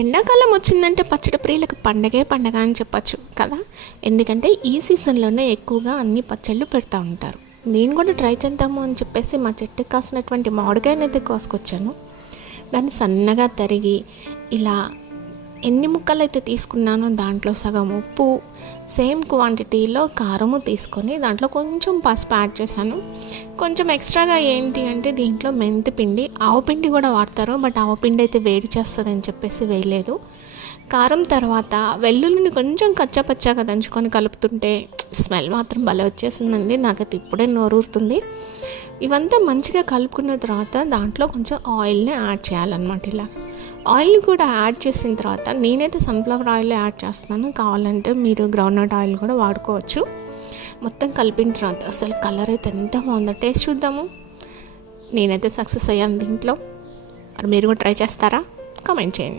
ఎండాకాలం వచ్చిందంటే పచ్చడి ప్రియులకు పండగే పండగ అని చెప్పచ్చు కదా. ఎందుకంటే ఈ సీజన్లోనే ఎక్కువగా అన్ని పచ్చళ్ళు పెడతా ఉంటారు. నేను కూడా ట్రై చేద్దాము అని చెప్పేసి మా చెట్టుకు కాసినటువంటి మామిడికాయని అయితే కోసుకొచ్చాను. దాన్ని సన్నగా తరిగి ఇలా ఎన్ని ముక్కలు అయితే తీసుకున్నానో దాంట్లో సగం ఉప్పు, సేమ్ క్వాంటిటీలో కారము తీసుకొని దాంట్లో కొంచెం పసుపు యాడ్ చేశాను. కొంచెం ఎక్స్ట్రాగా ఏంటి అంటే దీంట్లో మెంతి పిండి, ఆవు పిండి కూడా వాడతారు, బట్ ఆవు పిండి అయితే వేడి చేస్తుంది అని చెప్పేసి వేయలేదు. కారం తర్వాత వెల్లుల్లిని కొంచెం కచ్చాపచ్చాగా దంచుకొని కలుపుతుంటే స్మెల్ మాత్రం భలే వచ్చేసిందండి. నాకైతే ఇప్పుడే నోరూరుతుంది. ఇవంతా మంచిగా కలుపుకున్న తర్వాత దాంట్లో కొంచెం ఆయిల్ని యాడ్ చేయాలన్నమాట. ఇలా ఆయిల్ని కూడా యాడ్ చేసిన తర్వాత నేనైతే సన్ఫ్లవర్ ఆయిల్ యాడ్ చేస్తున్నాను, కావాలంటే మీరు గ్రౌండ్నట్ ఆయిల్ కూడా వాడుకోవచ్చు. మొత్తం కలిపిన తర్వాత అసలు కలర్ అయితే ఎంత బాగుందో, టేస్ట్ చూద్దాము. నేనైతే సక్సెస్ అయ్యాను దీంట్లో. మరి మీరు కూడా ట్రై చేస్తారా? కామెంట్ చేయండి.